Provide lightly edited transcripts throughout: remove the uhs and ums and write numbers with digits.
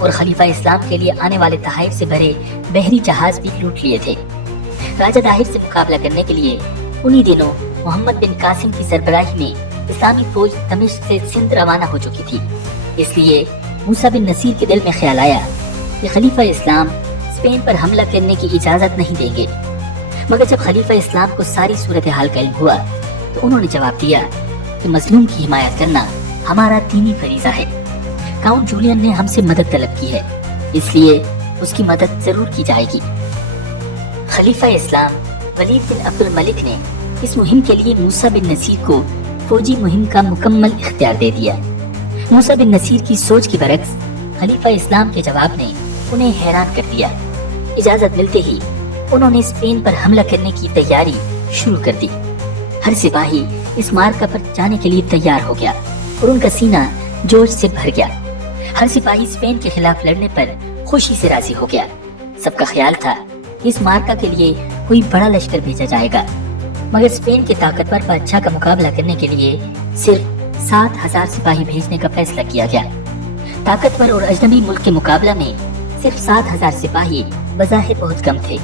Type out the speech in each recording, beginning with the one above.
اور خلیفہ اسلام کے لیے آنے والے تحائف سے بھرے بحری جہاز بھی لوٹ لیے تھے۔ راجہ طاہر سے مقابلہ کرنے کے لیے انہی دنوں محمد بن قاسم کی سربراہی میں اسلامی فوج دمشق سے سندھ روانہ ہو چکی تھی۔ اس لیے موسیٰ بن نصیر کے دل میں خیال آیا کہ خلیفہ اسلام اسپین پر حملہ کرنے کی اجازت نہیں دیں گے، مگر جب خلیفہ اسلام کو ساری صورتحال کا علم ہوا تو انہوں نے جواب دیا کہ مظلوم کی حمایت کرنا ہمارا دینی فریضہ ہے۔ کاؤنٹ جولین نے ہم سے مدد طلب کی ہے، اس لیے اس کی مدد ضرور کی جائے گی۔ خلیفہ اسلام ولید بن عبد الملک نے اس مہم کے لیے موسیٰ بن نصیر کو فوجی مہم کا مکمل اختیار دے دیا۔ موسیٰ بن نصیر کی سوچ کے برعکس خلیفہ اسلام کے جواب نے انہیں حیران کر دیا۔ اجازت ملتے ہی انہوں نے اسپین پر حملہ کرنے کی تیاری شروع کر دی۔ ہر سپاہی اس مارکہ پر جانے کے لیے تیار ہو گیا اور ان کا سینہ جوش سے بھر گیا۔ ہر سپاہی اسپین کے خلاف لڑنے پر خوشی سے راضی ہو گیا۔ سب کا خیال تھا کہ اس مارکہ کے لیے کوئی بڑا لشکر بھیجا جائے گا، مگر اسپین کے طاقتور بادشاہ کا مقابلہ کرنے کے لیے صرف 7,000 سپاہی بھیجنے کا فیصلہ کیا گیا۔ طاقتور اور اجنبی ملک کے مقابلہ میں صرف 7,000 سپاہی بظاہر بہت کم تھے،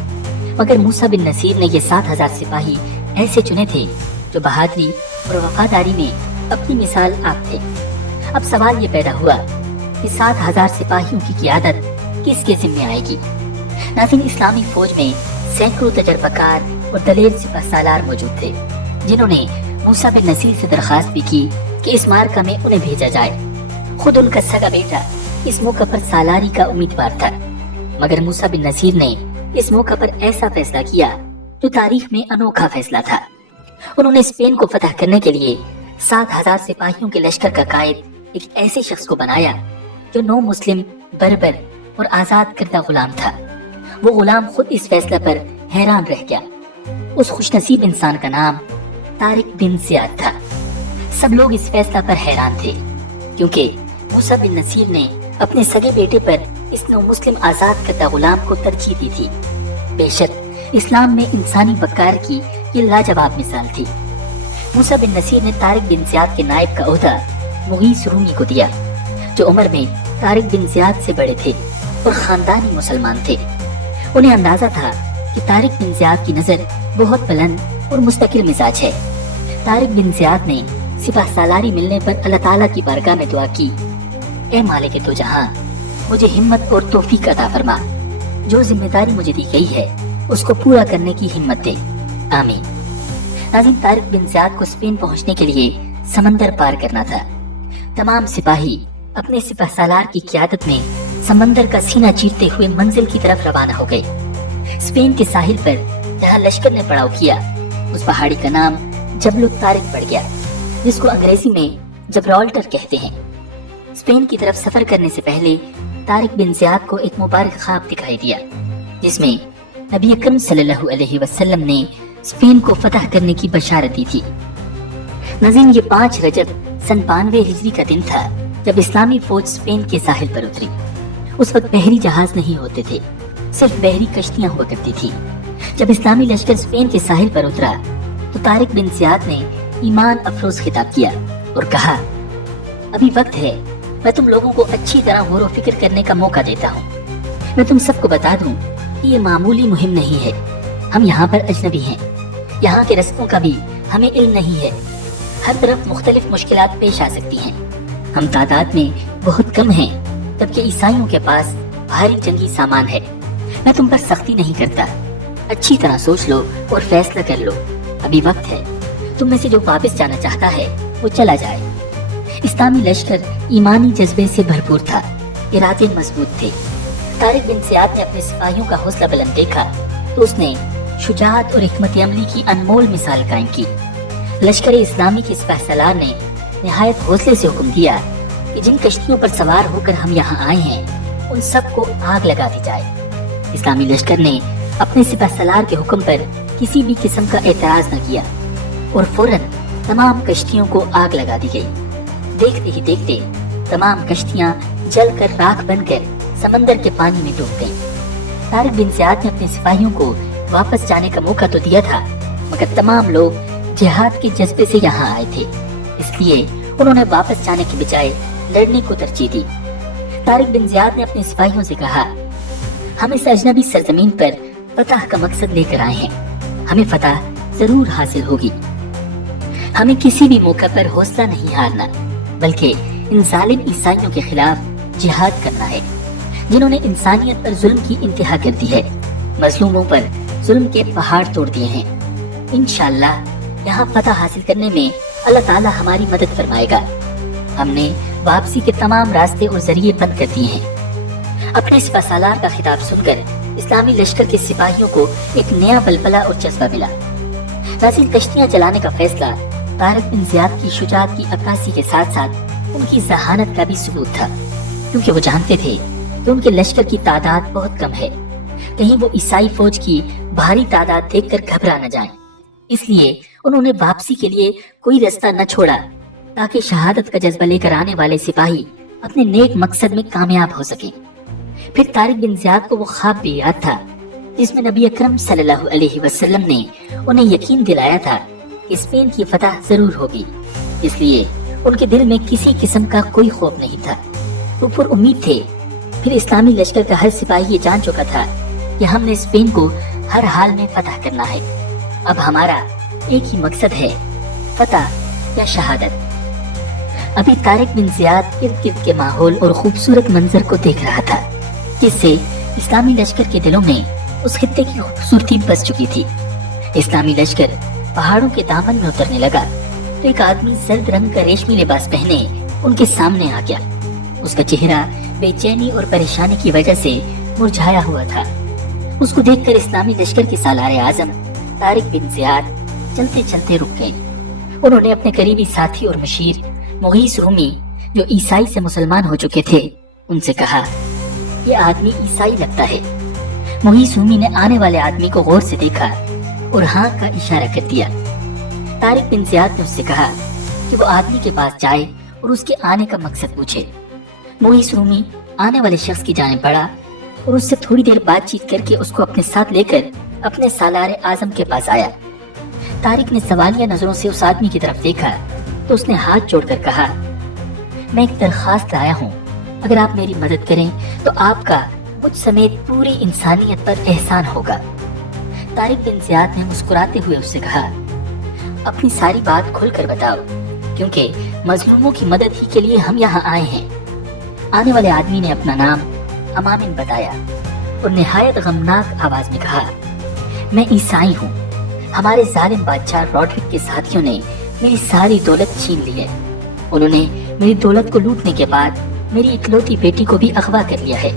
مگر موسیٰ بن نصیر نے یہ 7,000 سپاہی ایسے چنے تھے جو بہادری اور وفاداری میں اپنی مثال آپ تھے۔ اب سوال یہ پیدا ہوا کہ 7,000 سپاہیوں کی قیادت کس کے ذمہ آئے گی؟ ناظرین، اسلامی فوج میں سینکڑوں تجربہ کار اور دلیر سپہ سالار موجود تھے، جنہوں نے موسیٰ بن نصیر سے درخواست بھی کی کہ اس مارکہ میں انہیں بھیجا جائے۔ خود ان کا سگا بیٹا اس موقع پر سالاری کا امیدوار تھا، مگر موسیٰ بن نصیر نے اس موقع پر ایسا فیصلہ کیا جو تاریخ میں انوکھا فیصلہ تھا۔ انہوں نے اسپین کو فتح کرنے کے لیے 7,000 سپاہیوں کے لشکر کا قائد ایک ایسے شخص کو بنایا جو نو مسلم، بربر اور آزاد کردہ غلام تھا۔ وہ غلام خود اس فیصلہ پر حیران رہ گیا۔ اس خوش نصیب انسان کا نام طارق بن زیاد تھا۔ سب لوگ اس فیصلہ پر حیران تھے، کیونکہ موسیٰ بن نصیر نے اپنے سگے بیٹے پر اس نو مسلم آزاد کردہ غلام کو ترجیح دی تھی۔ بے شک اسلام میں انسانی وقار کی یہ لاجواب مثال تھی۔ موسیٰ بن نصیر نے طارق بن زیاد کے نائب کا عہدہ مغیث رومی کو دیا، جو عمر میں طارق بن زیاد سے بڑے تھے اور خاندانی مسلمان تھے۔ انہیں اندازہ تھا کہ طارق بن زیاد کی نظر بہت بلند اور مستقل مزاج ہے۔ طارق بن زیاد نے سپہ سالاری ملنے پر اللہ تعالیٰ کی بارگاہ میں دعا کی، اے مالک دو جہاں، مجھے ہمت اور توفیق عطا فرما، جو ذمہ داری مجھے دی گئی ہے اس کو پورا کرنے کی ہمت دے، آمین۔ ناظرین، طارق بن زیاد کو اسپین پہنچنے کے لیے سمندر پار کرنا تھا۔ تمام سپاہی اپنے سپہ سالار کی قیادت میں سمندر کا سینہ چیرتے ہوئے منزل کی طرف روانہ ہو گئے۔ اسپین کے ساحل پر جہاں لشکر نے پڑاؤ کیا، اس پہاڑی کا نام جبل الطارق پڑ گیا، جس کو انگریزی میں جبرالٹر کہتے ہیں۔ اسپین کی طرف سفر کرنے سے پہلے طارق بن زیاد کو ایک مبارک خواب دکھائی دیا، جس میں نبی اکرم صلی اللہ علیہ وسلم نے اسپین کو فتح کرنے کی بشارت دی تھی۔ ناظرین، یہ 5 رجب سن 92 ہجری کا دن تھا جب اسلامی فوج اسپین کے ساحل پر اتری۔ اس وقت بحری جہاز نہیں ہوتے تھے، صرف بحری کشتیاں ہوا کرتی تھی۔ جب اسلامی لشکر اسپین کے ساحل پر اترا تو طارق بن زیاد نے ایمان افروز خطاب کیا اور کہا، ابھی وقت ہے، میں تم لوگوں کو اچھی طرح غور و فکر کرنے کا موقع دیتا ہوں۔ میں تم سب کو بتا دوں کہ یہ معمولی مہم نہیں ہے۔ ہم یہاں پر اجنبی ہیں، یہاں کے رستوں کا بھی ہمیں علم نہیں ہے۔ ہر طرف مختلف مشکلات پیش آ سکتی ہیں۔ ہم تعداد میں بہت کم ہیں، جبکہ عیسائیوں کے پاس بھاری جنگی سامان ہے۔ میں تم پر سختی نہیں کرتا، اچھی طرح سوچ لو اور فیصلہ کر لو، ابھی وقت ہے۔ تم میں سے جو واپس جانا چاہتا ہے وہ چلا جائے۔ اسلامی لشکر ایمانی جذبے سے بھرپور تھا، ارادے مضبوط تھے۔ طارق بن زیاد نے اپنے سپاہیوں کا حوصلہ بلند دیکھا تو اس نے شجاعت اور حکمت عملی کی انمول مثال قائم کی۔ لشکر اسلامی کے سپہ سالار نے نہایت حوصلے سے حکم دیا کہ جن کشتیوں پر سوار ہو کر ہم یہاں آئے ہیں ان سب کو آگ لگا دی جائے۔ اسلامی لشکر نے اپنے سپہ سالار کے حکم پر کسی بھی قسم کا اعتراض نہ کیا اور فوراً تمام کشتیوں کو آگ لگا دی گئی۔ دیکھتے ہی دیکھتے تمام کشتیاں جل کر راکھ بن کر سمندر کے پانی میں ڈوب گئیں۔ طارق بن زیاد نے اپنے سپاہیوں کو واپس جانے کا موقع تو دیا تھا، مگر تمام لوگ جہاد کے جذبے سے یہاں آئے تھے، اس لیے انہوں نے واپس جانے کے بجائے لڑنے کو ترجیح دی۔ طارق بن زیاد نے اپنے سپاہیوں سے کہا، ہم اس اجنبی سرزمین پر فتح کا مقصد لے کر آئے ہیں، ہمیں فتح ضرور حاصل ہوگی، ہمیں کسی بھی موقع پر حوصلہ نہیں ہارنا، بلکہ ان ظالم عیسائیوں کے خلاف جہاد کرنا ہے جنہوں نے انسانیت پر ظلم کی انتہا کر دی ہے، مظلوموں پر ظلم کے پہاڑ توڑ دیے ہیں۔ انشاءاللہ یہاں فتح حاصل کرنے میں اللہ تعالی ہماری مدد فرمائے گا۔ ہم نے واپسی کے تمام راستے اور ذریعے بند کر دیے ہیں۔ اپنے سپہ سالار کا خطاب سن کر اسلامی لشکر کے سپاہیوں کو ایک نیا بلبلہ اور جذبہ ملا۔ نازل کشتیاں چلانے کا فیصلہ طارق بن زیاد کی شجاعت کی عکاسی کے ساتھ ساتھ ان کی ذہانت کا بھی ثبوت تھا، کیونکہ وہ جانتے تھے کہ ان کے لشکر کی تعداد بہت کم ہے، کہیں وہ عیسائی فوج کی بھاری تعداد دیکھ کر گھبرا نہ جائیں۔ اس لیے انہوں نے واپسی کے لیے کوئی رستہ نہ چھوڑا تاکہ شہادت کا جذبہ لے کر آنے والے سپاہی اپنے نیک مقصد میں کامیاب ہو سکیں۔ پھر طارق بن زیاد کو وہ خواب بھی یاد تھا جس میں نبی اکرم صلی اللہ علیہ وسلم نے انہیں یقین دلایا تھا کہ اسپین کی فتح ضرور ہوگی، اس لیے ان کے دل میں کسی قسم کا کوئی خوف نہیں تھا، وہ پر امید تھے۔ پھر اسلامی لشکر کا ہر سپاہی یہ جان چکا تھا کہ ہم نے اسپین کو ہر حال میں فتح کرنا ہے، اب ہمارا ایک ہی مقصد ہے، فتح یا شہادت۔ ابھی طارق بن زیاد ارد گرد کے ماحول اور خوبصورت منظر کو دیکھ رہا تھا، جس سے اسلامی لشکر کے دلوں میں اس خطے کی خوبصورتی بس چکی تھی۔ اسلامی لشکر پہاڑوں کے دامن میں اترنے لگا تو ایک آدمی زرد رنگ کا ریشمی لباس پہنے ان کے سامنے آ گیا۔ اس کا چہرہ بے چینی اور پریشانی کی وجہ سے مرجھایا ہوا تھا۔ اس کو دیکھ کر اسلامی لشکر کے سالار اعظم طارق بن زیاد چلتے چلتے رک گئے۔ انہوں نے اپنے قریبی ساتھی اور مشیر مغیث رومی جو عیسائی سے مسلمان ہو چکے تھے ان سے کہا، یہ آدمی عیسائی لگتا ہے۔ مغیث رومی نے آنے والے آدمی کو غور سے دیکھا اور ہاں کا اشارہ کر دیا۔ طارق بن زیاد نے اس سے کہا کہ وہ آدمی کے پاس جائے اور اس کے آنے کا مقصد پوچھے۔ مغیث رومی آنے والے شخص کی جانب بڑھا اور اس سے تھوڑی دیر بات چیت کر کے اس کو اپنے ساتھ لے کر اپنے سالار اعظم کے پاس آیا۔ طارق نے سوالیہ نظروں سے اس آدمی کی طرف دیکھا تو اس نے ہاتھ جوڑ کر کہا، میں ایک درخواست لایا ہوں، اگر آپ میری مدد کریں تو آپ کا مجھ سمیت پوری انسانیت پر احسان ہوگا۔ طارق بن زیاد نے مسکراتے ہوئے اس سے کہا، اپنی ساری بات کھل کر بتاؤ، کیونکہ مظلوموں کی مدد ہی کے لیے ہم یہاں آئے ہیں۔ آنے والے آدمی نے اپنا نام امامن بتایا اور نہایت غمناک آواز میں کہا، میں عیسائی ہوں، ہمارے ظالم بادشاہ روڈرک کے ساتھیوں نے میری ساری دولت چھین لی ہے، انہوں نے میری دولت کو لوٹنے کے بعد میری اکلوتی بیٹی کو بھی اغوا کر لیا ہے۔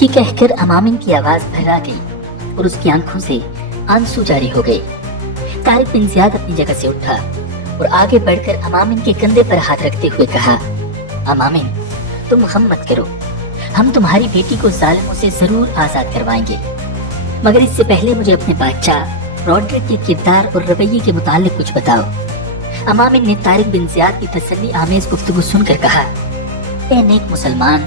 یہ کہہ کر امامن کی آواز بھرا گئی اور اس کی آنکھوں سے آنسو جاری ہو گئے۔ طارق بن زیاد اپنی جگہ سے اٹھا اور آگے بڑھ کر امامن کے کندھے پر ہاتھ رکھتے ہوئے کہا، امامن تم غم مت کرو، ہم تمہاری بیٹی کو ظالموں سے ضرور آزاد کروائیں گے، مگر اس سے پہلے مجھے اپنے بادشاہ روڈرک کے کردار اور رویے کے متعلق کچھ بتاؤ۔ امامن نے طارق بن زیاد کی تسلی آمیز گفتگو سن کر کہا، اے نیک مسلمان،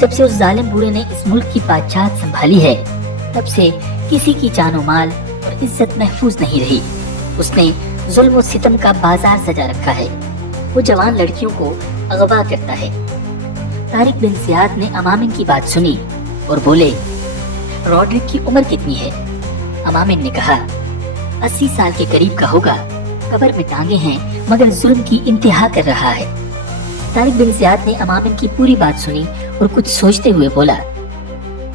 جب سے اس ظالم بوڑھے نے اس ملک کی بادشاہت سنبھالی ہے تب سے کسی کی جان و مال اور عزت محفوظ نہیں رہی۔ اس نے ظلم و ستم کا بازار سجا رکھا ہے، وہ جوان لڑکیوں کو اغوا کرتا ہے۔ طارق بن زیاد نے امامن کی بات سنی اور بولے، روڈرک کی عمر کتنی ہے؟ امامن نے کہا، 80 سال کے قریب کا ہوگا، قبر میں ٹانگے ہیں مگر ظلم کی انتہا کر رہا ہے۔ طارق بن زیاد نے امامن کی پوری بات سنی اور کچھ سوچتے ہوئے بولا،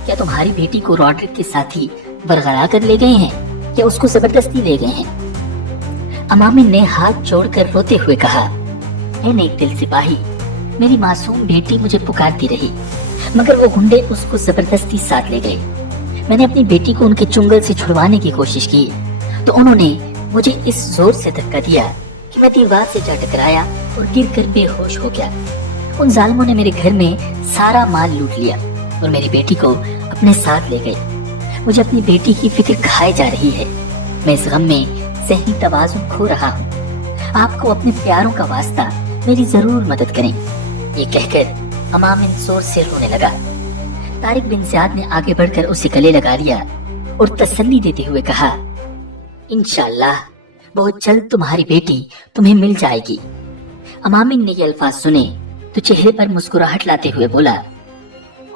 کیا تمہاری بیٹی کو روڈرک کے ساتھی برگلا کر لے گئے ہیں یا اس کو زبردستی لے گئے ہیں؟ امامن نے ہاتھ جوڑ کر روتے ہوئے کہا، اے نیک دل سپاہی، میری معصوم بیٹی مجھے پکارتی رہی مگر وہ گنڈے اس کو زبردستی ساتھ لے گئے۔ میں نے اپنی بیٹی کو ان کے چنگل سے چھڑوانے کی کوشش کی تو انہوں نے مجھے اس زور سے دھکا دیا کہ میں دیوار سے جا ٹکرایا اور گر کر بے ہوش ہو گیا۔ ان ظالموں نے میرے گھر میں سارا مال لوٹ لیا اور میری بیٹی کو اپنے ساتھ لے گئے۔ مجھے اپنی بیٹی کی فکر کھائے جا رہی ہے، میں اس غم میں ذہنی توازن کھو رہا ہوں، آپ کو اپنے پیاروں کا واسطہ میری ضرور مدد کریں۔ یہ کہہ کر امامن زور سے رونے لگا۔ طارق بن زیاد نے آگے بڑھ کر اسے گلے لگا لیا اور تسلی دیتے ہوئے کہا، انشاءاللہ بہت جلد تمہاری بیٹی تمہیں مل جائے گی۔ امامن نے یہ الفاظ سنے تو چہرے پر مسکراہٹ لاتے ہوئے بولا،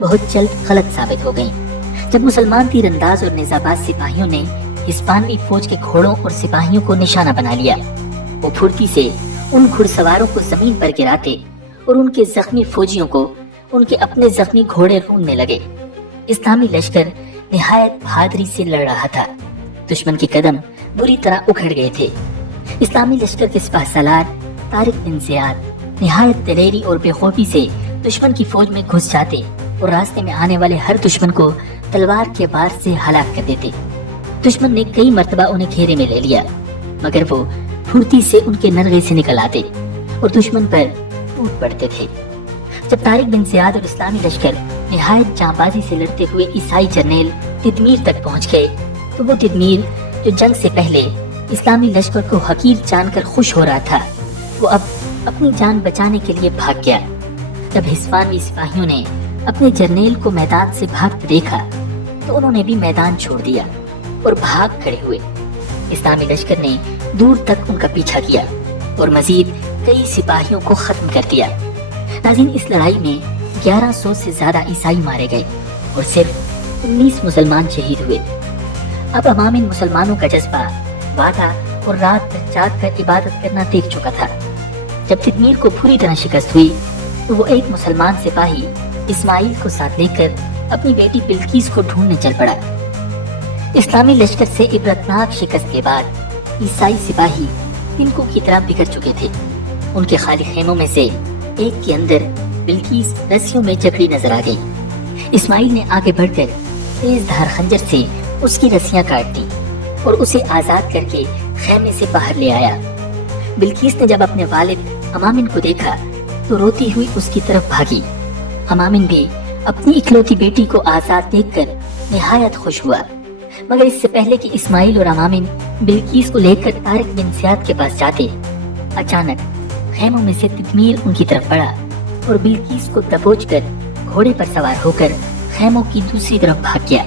بہت جلد غلط ثابت ہو گئیں۔ جب مسلمان تیر انداز اور نیزہ‌باز سپاہیوں نے ہسپانوی فوج کے گھوڑوں اور سپاہیوں کو نشانہ بنا لیا، وہ پھرتی سے ان گھڑ سواروں کو زمین پر گراتے اور ان کے زخمی فوجیوں کو ان کے اپنے زخمی گھوڑے روننے لگے۔ اسلامی لشکر نہایت بہادری سے لڑ رہا تھا۔ دشمن کے قدم بری طرح اکھڑ گئے تھے۔ اسلامی لشکر کے سپہ سالار طارق بن زیاد نہایت دلیری اور بے خوفی سے دشمن کی فوج میں گھس جاتے اور راستے میں آنے والے ہر دشمن کو تلوار کے وار سے ہلاک کر دیتے۔ دشمن نے کئی مرتبہ انہیں گھیرے میں لے لیا، مگر وہ پھرتی سے ان کے نرغے سے نکل آتے اور دشمن پر ٹوٹ پڑتے تھے۔ جب طارق بن زیاد اور اسلامی لشکر نہایت جاں بازی سے لڑتے ہوئے عیسائی جرنیل تدمیر تک پہنچ گئے تو وہ تدمیر جو جنگ سے پہلے اسلامی لشکر کو حقیر جان کر خوش ہو رہا تھا، وہ اب اپنی جان بچانے کے لیے بھاگ گیا۔ جب ہسپانوی سپاہیوں نے اپنے جرنیل کو میدان سے بھاگتے دیکھا تو انہوں نے بھی میدان چھوڑ دیا اور بھاگ کھڑے ہوئے۔ اسلامی لشکر نے دور تک ان کا پیچھا کیا اور مزید کئی سپاہیوں کو ختم کر دیا۔ ناظرین، اس لڑائی میں 1100 سے زیادہ عیسائی مارے گئے اور صرف 19 مسلمان شہید ہوئے۔ اب عوام مسلمانوں کا جذبہ وعدہ اور رات بھر جاگ کر عبادت کرنا دیکھ چکا تھا۔ جب تدمیر کو پوری طرح شکست ہوئی تو وہ ایک مسلمان سپاہی اسماعیل کو ساتھ لے کر اپنی بیٹی بلقیس کو ڈھونڈنے چل پڑا۔ اسلامی لشکر سے عبرتناک شکست کے بعد عیسائی سپاہی تنکوں کی طرح بکھر چکے تھے۔ ان کے خالی خیموں میں سے ایک کے اندر بلقیس رسیوں میں جکڑی نظر آ گئی۔ اسماعیل نے آگے بڑھ کر تیز دھار خنجر سے اس کی رسیاں کاٹ دی اور اسے آزاد کر کے خیمے سے باہر لے آیا۔ بلقیس نے جب اپنے والد امامن کو دیکھا تو روتی ہوئی اس کی طرف بھاگی۔ امامن بھی اپنی اکلوتی بیٹی کو آزاد دیکھ کر نہایت خوش ہوا، مگر اس سے پہلے کہ اسماعیل اور امامن بلقیس کو لے کر طارق بن زیاد کے پاس جاتے، اچانک خیموں میں سے تدمیر ان کی طرف بڑھا اور بلقیس کو دبوچ کر گھوڑے پر سوار ہو کر خیموں کی دوسری طرف بھاگ گیا۔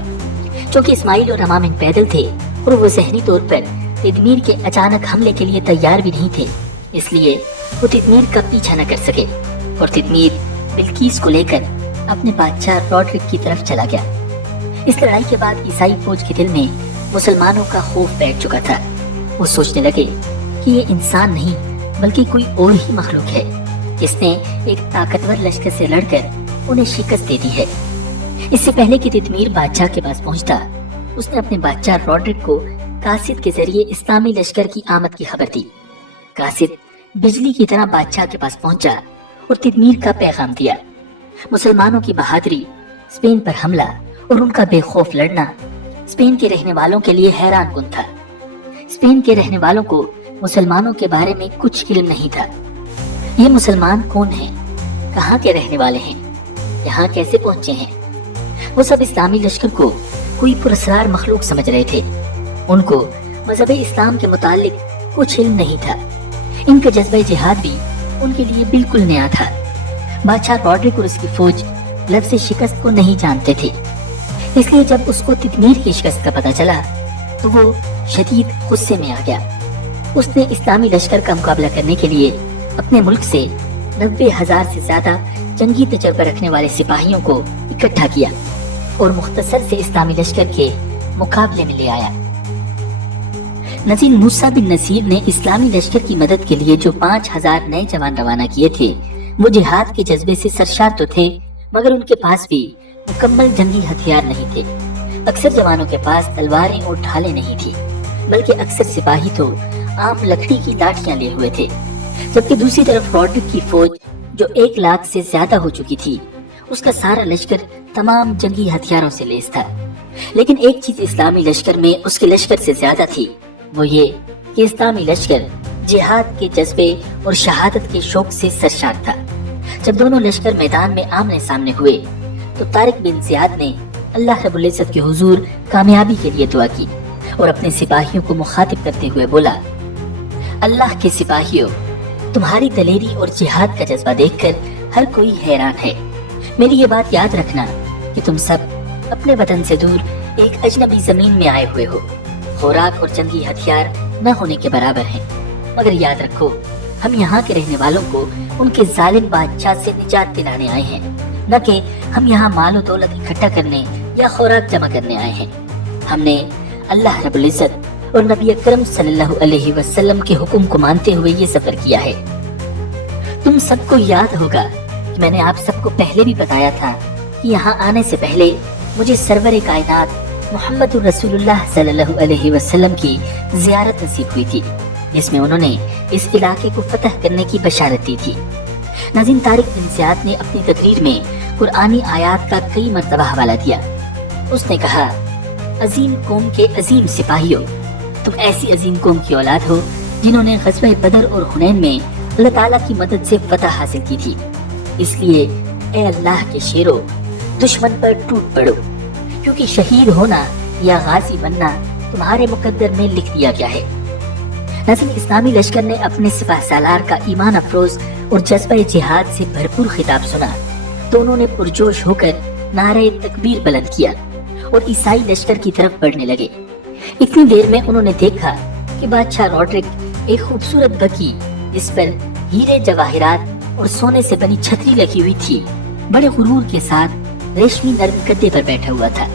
چونکہ اسماعیل اور امامن پیدل تھے اور وہ ذہنی طور پر تدمیر کے اچانک حملے کے لیے تیار بھی نہیں تھے، اس لیے وہ تدمیر کا پیچھا نہ کر سکے اور تدمیر بلقیس کو لے کر اپنے بادشاہ روڈرک کی طرف چلا گیا۔ اس لڑائی کے بعد عیسائی فوج کے دل میں مسلمانوں کا خوف بیٹھ چکا تھا۔ وہ سوچنے لگے کہ یہ انسان نہیں بلکہ کوئی اور ہی مخلوق ہے جس نے ایک طاقتور لشکر سے لڑ کر انہیں شکست دے دی ہے۔ اس سے پہلے کہ تدمیر بادشاہ کے پاس پہنچتا، اس نے اپنے بادشاہ روڈرک کو قاصد کے ذریعے اسلامی لشکر کی آمد کی خبر دی۔ قاصد بجلی کی طرح بادشاہ کے پاس پہنچا اور تدمیر کا پیغام دیا۔ مسلمانوں کی بہادری، اسپین پر حملہ اور ان کا بے خوف لڑنا اسپین کے رہنے والوں کے لیے حیران کن تھا۔ اسپین کے رہنے والوں کو مسلمانوں کے بارے میں کچھ علم نہیں تھا۔ یہ مسلمان کون ہیں؟ کہاں کے رہنے والے ہیں؟ یہاں کیسے پہنچے ہیں؟ وہ سب اسلامی لشکر کو کوئی پراسرار مخلوق سمجھ رہے تھے۔ ان کو مذہب اسلام کے متعلق کچھ علم نہیں تھا۔ ان کا جذبہ جہاد بھی ان کے لیے بالکل نیا تھا۔ بادشاہ روڈرک اور اس کی فوج لفظ شکست کو نہیں جانتے تھے، اس لیے جب اس کو تدمیر کی شکست کا پتہ چلا تو وہ شدید غصے میں آ گیا۔ اس نے اسلامی لشکر کا مقابلہ کرنے کے لیے اپنے ملک سے 90,000 سے زیادہ جنگی تجربہ رکھنے والے سپاہیوں کو اکٹھا کیا اور مختصر سے اسلامی لشکر کے مقابلے میں لے آیا۔ نذیر موسیٰ بن نصیر نے اسلامی لشکر کی مدد کے لیے جو 5,000 نئے جوان روانہ کیے تھے، وہ جہاد کے جذبے سے سرشار تو تھے، مگر ان کے پاس بھی مکمل جنگی ہتھیار نہیں تھے۔ اکثر جوانوں کے پاس تلواریں اور ڈھالیں نہیں تھی، بلکہ اکثر سپاہی تو عام لکڑی کی لاٹھیاں لیے ہوئے تھے، جبکہ دوسری طرف روڈرک کی فوج جو 1 لاکھ سے زیادہ ہو چکی تھی، اس کا سارا لشکر تمام جنگی ہتھیاروں سے لیس تھا۔ لیکن ایک چیز اسلامی لشکر میں اس کے لشکر سے زیادہ تھی، وہ یہ کہ اسلامی لشکر جہاد کے جذبے اور شہادت کے شوق سے سرشار تھا۔ جب دونوں لشکر میدان میں آمنے سامنے ہوئے تو طارق بن زیاد نے اللہ رب العزت کے حضور کامیابی کے لیے دعا کی اور اپنے سپاہیوں کو مخاطب کرتے ہوئے بولا، اللہ کے سپاہیوں، تمہاری دلیری اور جہاد کا جذبہ دیکھ کر ہر کوئی حیران ہے۔ میری یہ بات یاد رکھنا کہ تم سب اپنے وطن سے دور ایک اجنبی زمین میں آئے ہوئے ہو، خوراک اور جنگی ہتھیار نہ ہونے کے برابر ہیں، مگر یاد رکھو ہم یہاں کے رہنے والوں کو ان کے ظالم بادشاہ سے نجات دلانے آئے ہیں۔ نہ کہ ہم یہاں مال و دولت اکٹھا کرنے یا خوراک جمع کرنے آئے ہیں۔ ہم نے اللہ رب العزت اور نبی اکرم صلی اللہ علیہ وسلم کے حکم کو مانتے ہوئے یہ سفر کیا ہے۔ تم سب کو یاد ہوگا کہ میں نے آپ سب کو پہلے بھی بتایا تھا کہ یہاں آنے سے پہلے مجھے سرور کائنات محمد رسول اللہ صلی اللہ علیہ وسلم کی زیارت نصیب ہوئی تھی، جس میں انہوں نے اس علاقے کو فتح کرنے کی بشارت دی تھی۔ ناظرین، طارق بن زیاد نے اپنی تقریر میں قرآنی آیات کا کئی مرتبہ حوالہ دیا۔ اس نے کہا، عظیم قوم کے عظیم سپاہیوں، تم ایسی عظیم قوم کی اولاد ہو جنہوں نے غزوہ بدر اور حنین میں اللہ تعالیٰ کی مدد سے فتح حاصل کی تھی۔ اس لیے اے اللہ کے شیرو، دشمن پر ٹوٹ پڑو، کیونکہ شہید ہونا یا غازی بننا تمہارے مقدر میں لکھ دیا گیا ہے۔ ناظرین، اسلامی لشکر نے اپنے سپہ سالار کا ایمان افروز اور جذبہ جہاد سے بھرپور خطاب سنا تو انہوں نے پرجوش ہو کر نعرہ تکبیر بلند کیا اور عیسائی لشکر کی طرف بڑھنے لگے۔ اتنی دیر میں انہوں نے دیکھا کہ بادشاہ روڈرک ایک خوبصورت بگھی جس پر ہیرے جواہرات اور سونے سے بنی چھتری لگی ہوئی تھی، بڑے غرور کے ساتھ ریشمی نرم گدے پر بیٹھا ہوا تھا۔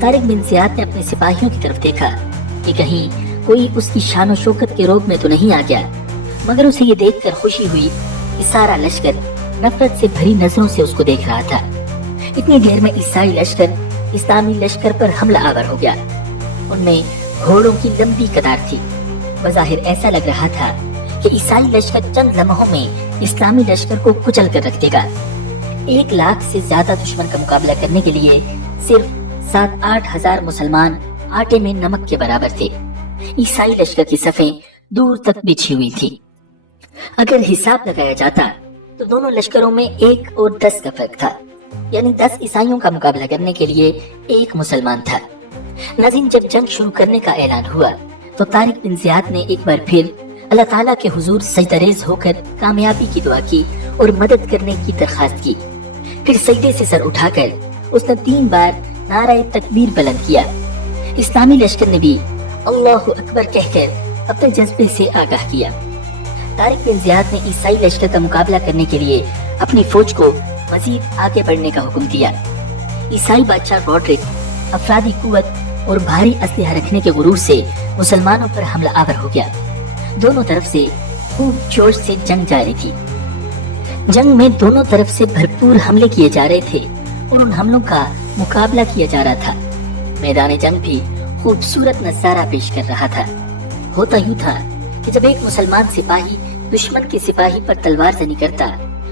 طارق بن زیاد نے اپنے سپاہیوں کی طرف دیکھا کہ کہیں کوئی اس کی شان و شوکت کے روب میں تو نہیں آ گیا، مگر اسے یہ دیکھ کر خوشی ہوئی کہ سارا لشکر نفرت سے بھری نظروں سے اس کو دیکھ رہا تھا۔ اتنی دیر میں عیسائی لشکر اسلامی لشکر پر حملہ آور ہو گیا۔ ان میں گھوڑوں کی لمبی قطار تھی۔ بظاہر ایسا لگ رہا تھا کہ عیسائی لشکر چند لمحوں میں اسلامی لشکر کو کچل کر رکھ دے گا۔ 1 لاکھ سے زیادہ دشمن کا مقابلہ کرنے کے لیے صرف 7-8 ہزار مسلمان آٹے میں نمک کے برابر تھے۔ عیسائی لشکر کی صفیں دور تک بچھی ہوئی تھی۔ اگر حساب لگایا جاتا تو دونوں لشکروں میں 1 اور 10 کا فرق تھا، یعنی 10 عیسائیوں کا مقابلہ کرنے کے لیے 1 مسلمان تھا۔ ناظرین، جب جنگ شروع کرنے کا اعلان ہوا تو طارق بن زیاد نے ایک بار پھر اللہ تعالیٰ کے حضور سجدہ ریز ہو کر کامیابی کی دعا کی اور مدد کرنے کی درخواست کی۔ پھر سجدے سے سر اٹھا کر اس نے 3 بار نعرہ تکبیر بلند کیا۔ اسلامی لشکر نے بھی اللہ اکبر کہہ کر اپنے جذبے سے آگاہ کیا۔ طارق بن زیاد نے عیسائی لشکر کا مقابلہ کرنے کے لیے اپنی فوج کو مزید آگے بڑھنے کا حکم دیا۔ عیسائی بادشاہ روڈرک افرادی قوت اور بھاری اسلحہ رکھنے کے غرور سے مسلمانوں پر حملہ آور ہو گیا۔ دونوں طرف سے خوب جوش سے جنگ جاری تھی۔ جنگ میں دونوں طرف سے بھرپور حملے کیے جا رہے تھے اور ان حملوں کا مقابلہ کیا جا رہا تھا۔ میدان جنگ بھی خوبصورت نظارہ پیش کر رہا تھا۔ ہوتا یوں تھا کہ جب ایک مسلمان سپاہی دشمن کے سپاہی پر تلوار زنی کرتا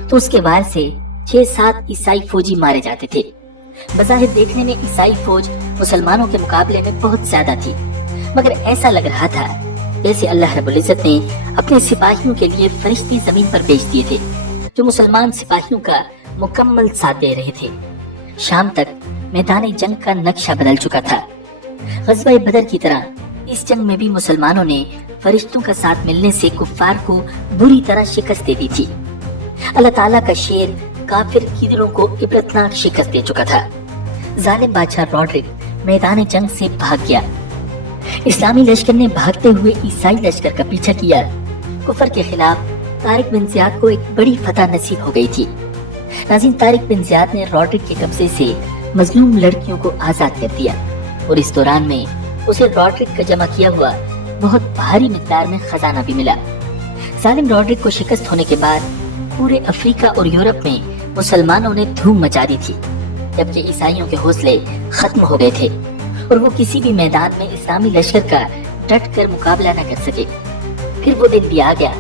تو اس کے وار سے 6-7 عیسائی فوجی مارے جاتے تھے۔ بظاہر دیکھنے میں عیسائی فوج مسلمانوں کے مقابلے میں بہت زیادہ تھی، مگر ایسا لگ رہا تھا جیسے اللہ رب العزت نے اپنے سپاہیوں کے لیے فرشتے زمین پر بھیج دیے تھے جو مسلمان سپاہیوں کا مکمل ساتھ دے رہے تھے۔ شام تک میدان جنگ کا نقشہ بدل چکا تھا۔ غزوہ بدر کی طرح اس جنگ میں بھی مسلمانوں نے فرشتوں کا ساتھ ملنے سے کفار کو بری طرح شکست دے دی تھی۔ اللہ تعالیٰ کا شیر کافر کیدروں کو عبرتناک شکست دے چکا تھا۔ ظالم بادشاہ روڈرک میدان جنگ سے بھاگ گیا۔ اسلامی لشکر نے بھاگتے ہوئے عیسائی لشکر کا پیچھا کیا۔ کفر کے خلاف طارق بن زیاد کو ایک بڑی فتح نصیب ہو گئی تھی۔ ناظرین، طارق بن زیاد نے روڈرک کے قبضے سے مظلوم لڑکیوں کو آزاد کر دیا اور اس دوران میں اسے روڈرک کا جمع کیا ہوا بہت بھاری مقدار میں خزانہ بھی ملا۔ ظالم روڈرک کو شکست ہونے کے بعد پورے افریقہ اور یورپ میں مسلمانوں نے دھوم مچا دی تھی، جبکہ عیسائیوں کے حوصلے ختم ہو گئے تھے اور وہ کسی بھی میدان میں اسلامی لشکر کا ڈٹ کر مقابلہ نہ کر سکے۔ پھر وہ دن بھی آ گیا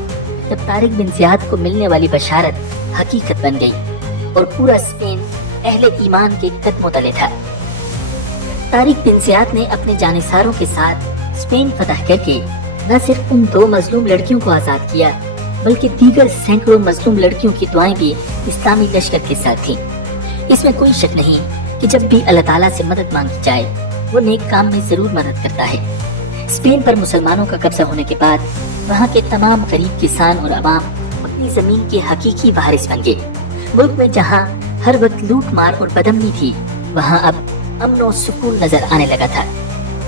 جب طارق بن زیاد کو ملنے والی بشارت حقیقت بن گئی اور پورا اسپین اہل ایمان کے قدموں تلے تھا۔ طارق بن زیاد نے اپنے جانثاروں کے ساتھ اسپین فتح کر کے نہ صرف ان 2 مظلوم لڑکیوں کو آزاد کیا بلکہ دیگر سینکڑوں مظلوم لڑکیوں کی دعائیں بھی اسلامی لشکر کے ساتھ تھیں۔ اس میں کوئی شک نہیں کہ جب بھی اللہ تعالیٰ سے مدد مانگی جائے وہ نیک کام میں ضرور مدد کرتا ہے۔ اسپین پر مسلمانوں کا قبضہ ہونے کے بعد وہاں کے تمام غریب کسان اور عوام اپنی زمین کے حقیقی وارث بن گئے۔ ملک میں جہاں ہر وقت لوٹ مار اور بدامنی تھی وہاں اب امن و سکون نظر آنے لگا تھا۔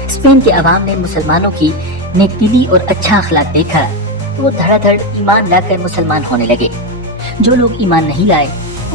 اسپین کے عوام نے مسلمانوں کی نیک دلی اور اچھا اخلاق دیکھا، وہ دھڑا دھڑ ایمان لا کر مسلمان ہونے لگے۔ جو لوگ ایمان نہیں لائے